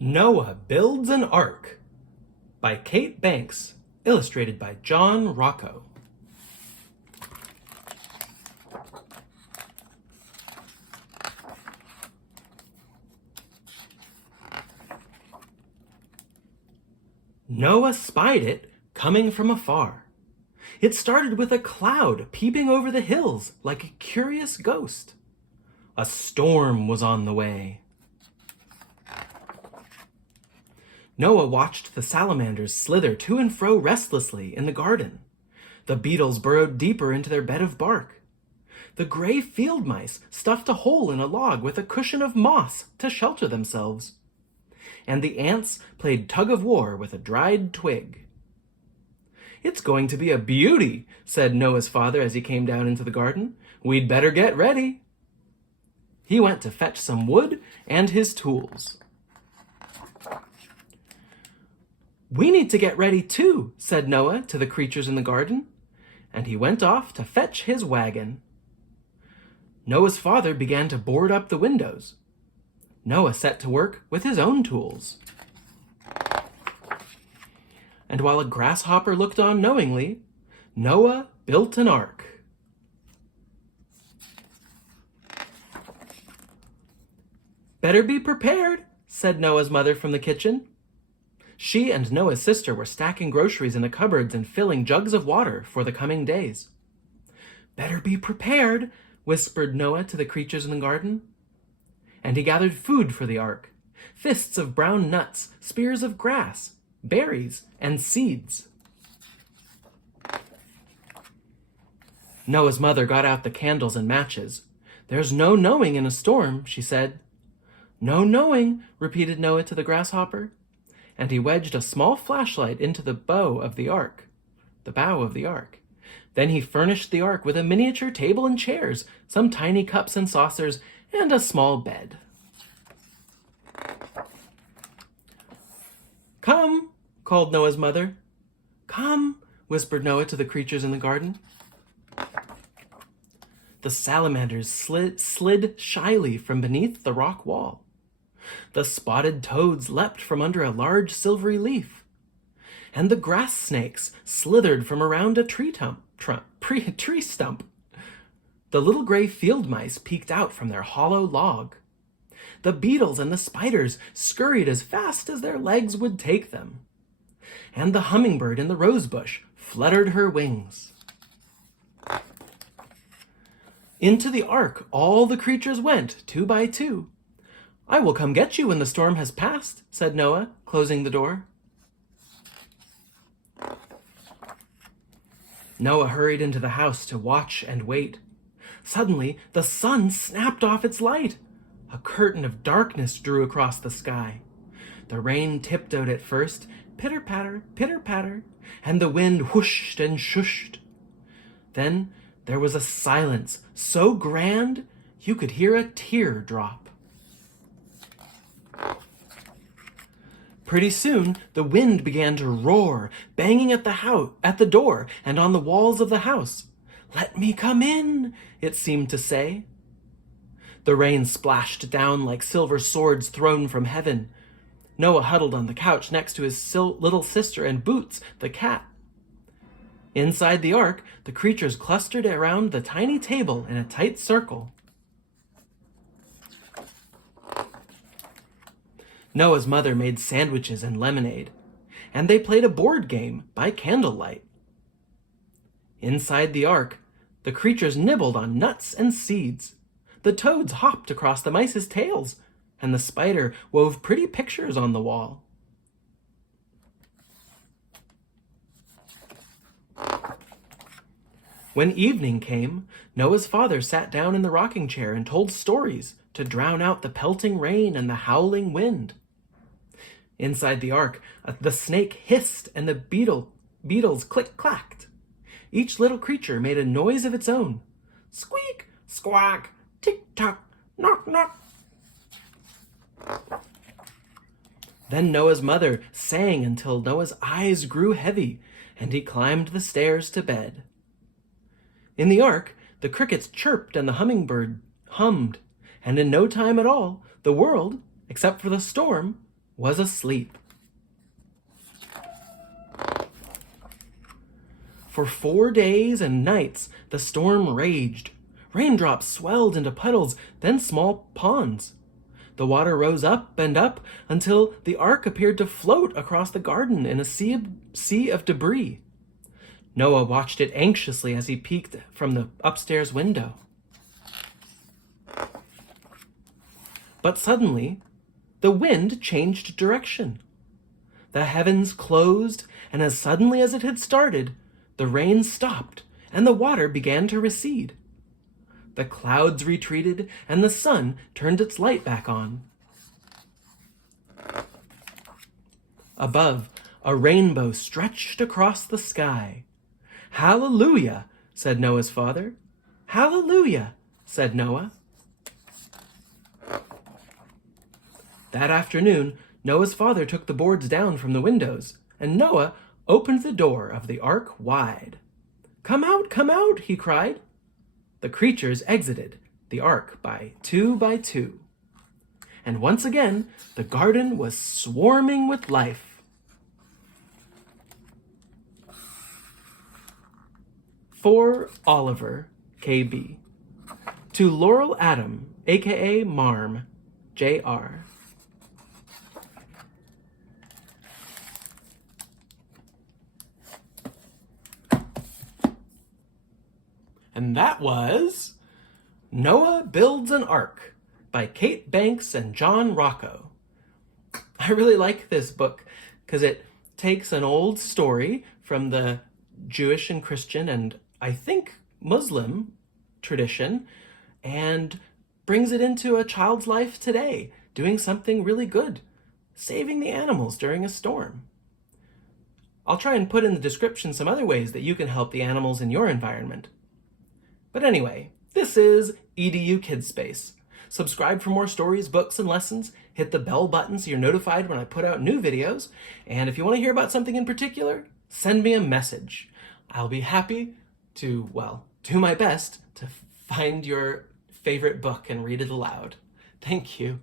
Noah Builds an Ark by Kate Banks, illustrated by John Rocco. Noah spied it coming from afar. It started with a cloud peeping over the hills like a curious ghost. A storm was on the way. Noah watched the salamanders slither to and fro restlessly in the garden. The beetles burrowed deeper into their bed of bark. The gray field mice stuffed a hole in a log with a cushion of moss to shelter themselves. And the ants played tug-of-war with a dried twig. "It's going to be a beauty," said Noah's father as he came down into the garden. "We'd better get ready." He went to fetch some wood and his tools. "We need to get ready too," said Noah to the creatures in the garden, and he went off to fetch his wagon. Noah's father began to board up the windows. Noah set to work with his own tools. And while a grasshopper looked on knowingly, Noah built an ark. "Better be prepared," said Noah's mother from the kitchen. She and Noah's sister were stacking groceries in the cupboards and filling jugs of water for the coming days. "Better be prepared," whispered Noah to the creatures in the garden. And he gathered food for the ark: fists of brown nuts, spears of grass, berries, and seeds. Noah's mother got out the candles and matches. "There's no knowing in a storm," she said. "No knowing," repeated Noah to the grasshopper. And he wedged a small flashlight into the bow of the ark. Then he furnished the ark with a miniature table and chairs, some tiny cups and saucers, and a small bed. "Come," called Noah's mother. "Come," whispered Noah to the creatures in the garden. The salamanders slid shyly from beneath the rock wall. The spotted toads leapt from under a large silvery leaf, and the grass snakes slithered from around a tree stump. The little gray field mice peeked out from their hollow log. The beetles and the spiders scurried as fast as their legs would take them. And the hummingbird in the rosebush fluttered her wings. Into the ark all the creatures went, 2 by 2. "I will come get you when the storm has passed," said Noah, closing the door. Noah hurried into the house to watch and wait. Suddenly, the sun snapped off its light. A curtain of darkness drew across the sky. The rain tiptoed at first, pitter-patter, pitter-patter, and the wind whooshed and shushed. Then there was a silence so grand you could hear a tear drop. Pretty soon, the wind began to roar, banging at the door and on the walls of the house. "Let me come in," it seemed to say. The rain splashed down like silver swords thrown from heaven. Noah huddled on the couch next to his little sister and Boots, the cat. Inside the ark, the creatures clustered around the tiny table in a tight circle. Noah's mother made sandwiches and lemonade, and they played a board game by candlelight. Inside the ark, the creatures nibbled on nuts and seeds. The toads hopped across the mice's tails, and the spider wove pretty pictures on the wall. When evening came, Noah's father sat down in the rocking chair and told stories to drown out the pelting rain and the howling wind. Inside the ark, the snake hissed and the beetles click-clacked. Each little creature made a noise of its own. Squeak, squawk, tick-tock, knock-knock. Then Noah's mother sang until Noah's eyes grew heavy, and he climbed the stairs to bed. In the ark, the crickets chirped and the hummingbird hummed, and in no time at all, the world, except for the storm, was asleep. For 4 days and nights, the storm raged. Raindrops swelled into puddles, then small ponds. The water rose up and up until the ark appeared to float across the garden in a sea of debris. Noah watched it anxiously as he peeked from the upstairs window. But suddenly, the wind changed direction. The heavens closed, and as suddenly as it had started, the rain stopped and the water began to recede. The clouds retreated and the sun turned its light back on. Above, a rainbow stretched across the sky. "Hallelujah," said Noah's father. "Hallelujah," said Noah. That afternoon, Noah's father took the boards down from the windows, and Noah opened the door of the ark wide. Come out," he cried. The creatures exited the ark by two. And once again, the garden was swarming with life. For Oliver, KB. To Laurel Adam, aka Marm, Jr. And that was Noah Builds an Ark by Kate Banks and John Rocco. I really like this book because it takes an old story from the Jewish and Christian and I think Muslim tradition and brings it into a child's life today, doing something really good, saving the animals during a storm. I'll try and put in the description some other ways that you can help the animals in your environment. But anyway, this is EDU Kids Space. Subscribe for more stories, books, and lessons. Hit the bell button so you're notified when I put out new videos. And if you want to hear about something in particular, send me a message. I'll be happy to, do my best to find your favorite book and read it aloud. Thank you.